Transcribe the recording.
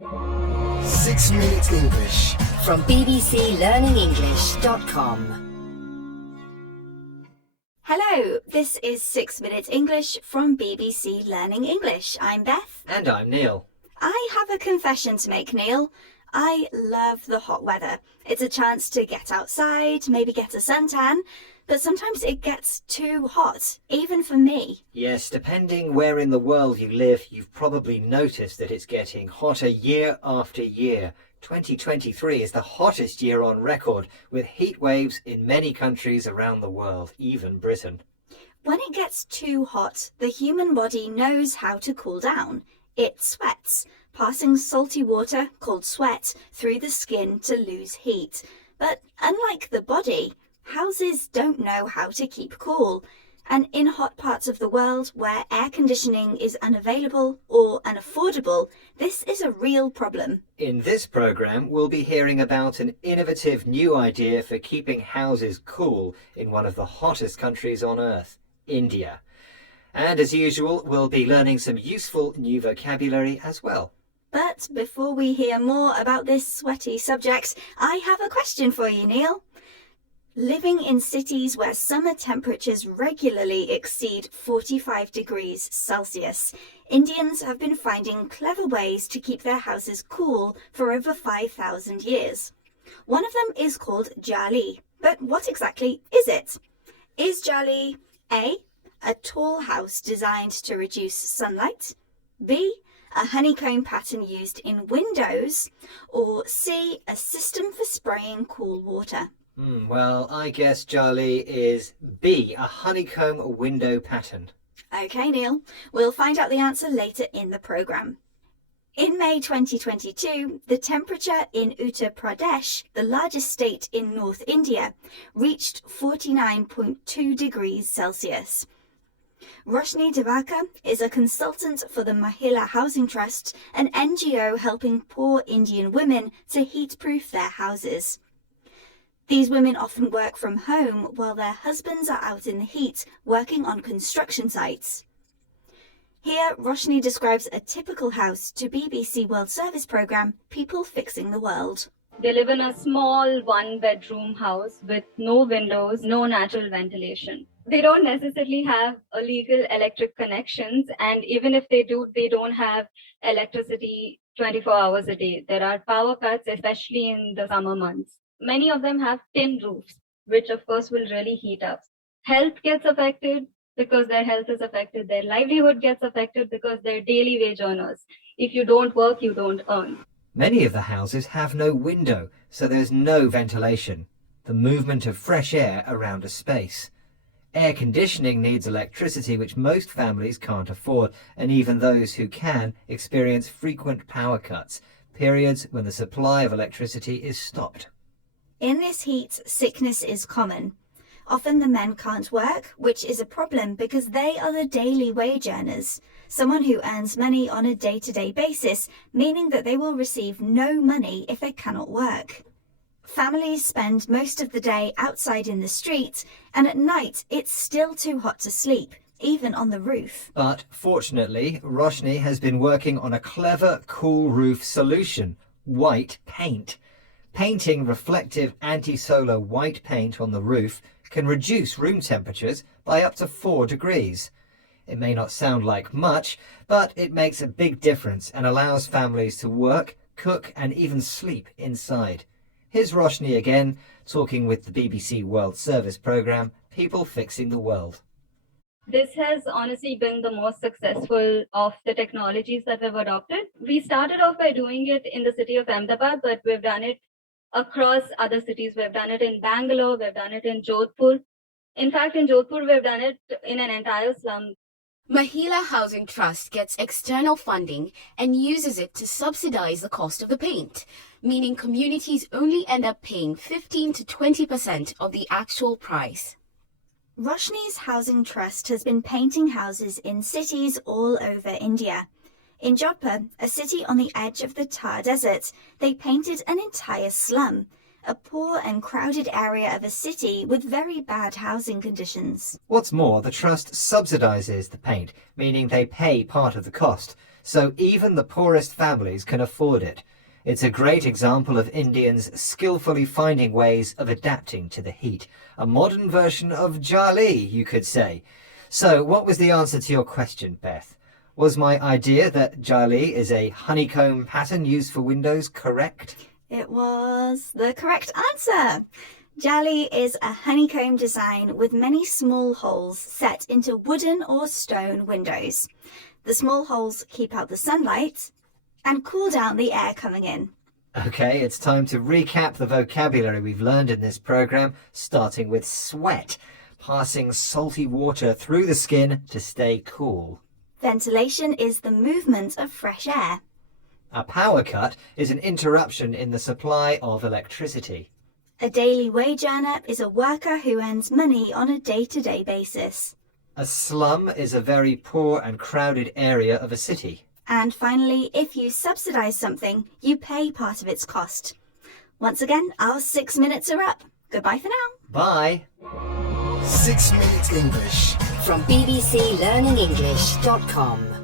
6 Minutes English from bbclearningenglish.com. Hello, this is 6 Minutes English from BBC Learning English. I'm Beth. And I'm Neil. I have a confession to make, Neil. I love the hot weather. It's a chance to get outside, maybe get a suntan, but sometimes it gets too hot, even for me. Yes, depending where in the world you live, you've probably noticed that it's getting hotter year after year. 2023 is the hottest year on record, with heat waves in many countries around the world, even Britain. When it gets too hot, the human body knows how to cool down. It sweats, passing salty water, called sweat, through the skin to lose heat. But unlike the body, houses don't know how to keep cool. And in hot parts of the world where air conditioning is unavailable or unaffordable, this is a real problem. In this programme, we'll be hearing about an innovative new idea for keeping houses cool in one of the hottest countries on Earth, India. And as usual, we'll be learning some useful new vocabulary as well. But before we hear more about this sweaty subject, I have a question for you, Neil. Living in cities where summer temperatures regularly exceed 45 degrees Celsius, Indians have been finding clever ways to keep their houses cool for over 5,000 years. One of them is called jali. But what exactly is it? Is jali A, a tall house designed to reduce sunlight, B, a honeycomb pattern used in windows, or C, a system for spraying cool water? Well, I guess jali is B, a honeycomb window pattern. OK, Neil. We'll find out the answer later in the programme. In May 2022, the temperature in Uttar Pradesh, the largest state in North India, reached 49.2 degrees Celsius. Roshni Devaka is a consultant for the Mahila Housing Trust, an NGO helping poor Indian women to heat-proof their houses. These women often work from home while their husbands are out in the heat working on construction sites. Here, Roshni describes a typical house to BBC World Service programme People Fixing the World. They live in a small one-bedroom house with no windows, no natural ventilation. They don't necessarily have illegal electric connections, and even if they do, they don't have electricity 24 hours a day. There are power cuts, especially in the summer months. Many of them have tin roofs, which of course will really heat up. Health gets affected because their health is affected. Their livelihood gets affected because they're daily wage earners. If you don't work, you don't earn. Many of the houses have no window, so there's no ventilation, the movement of fresh air around a space. Air conditioning needs electricity, which most families can't afford, and even those who can experience frequent power cuts, periods when the supply of electricity is stopped. In this heat, sickness is common. Often the men can't work, which is a problem because they are the daily wage earners, someone who earns money on a day-to-day basis, meaning that they will receive no money if they cannot work. Families spend most of the day outside in the street, and at night it's still too hot to sleep, even on the roof. But fortunately, Roshni has been working on a clever cool roof solution: white paint. Painting reflective anti-solar white paint on the roof can reduce room temperatures by up to 4 degrees. It may not sound like much, but it makes a big difference and allows families to work, cook and even sleep inside. Here's Roshni again, talking with the BBC World Service programme People Fixing the World. This has honestly been the most successful of the technologies that we've adopted. We started off by doing it in the city of Ahmedabad, but we've done it across other cities. We've done it in Bangalore, we've done it in Jodhpur. In fact, in Jodhpur, we've done it in an entire slum. Mahila Housing Trust gets external funding and uses it to subsidize the cost of the paint, meaning communities only end up paying 15 to 20% of the actual price. Roshni's Housing Trust has been painting houses in cities all over India. In Jodhpur, a city on the edge of the Thar Desert, they painted an entire slum, a poor and crowded area of a city with very bad housing conditions. What's more, the trust subsidises the paint, meaning they pay part of the cost. so even the poorest families can afford it. It's a great example of Indians skillfully finding ways of adapting to the heat. A modern version of Jali, you could say. So, what was the answer to your question, Beth? Was my idea that Jali is a honeycomb pattern used for windows correct? It was the correct answer. Jali is a honeycomb design with many small holes set into wooden or stone windows. The small holes keep out the sunlight and cool down the air coming in. Okay, it's time to recap the vocabulary we've learned in this program, starting with sweat, passing salty water through the skin to stay cool. Ventilation is the movement of fresh air. A power cut is an interruption in the supply of electricity. A daily wage earner is a worker who earns money on a day-to-day basis. A slum is a very poor and crowded area of a city. And finally, if you subsidise something, you pay part of its cost. Once again, our 6 minutes are up. Goodbye for now. Bye. 6 Minute English. From bbclearningenglish.com.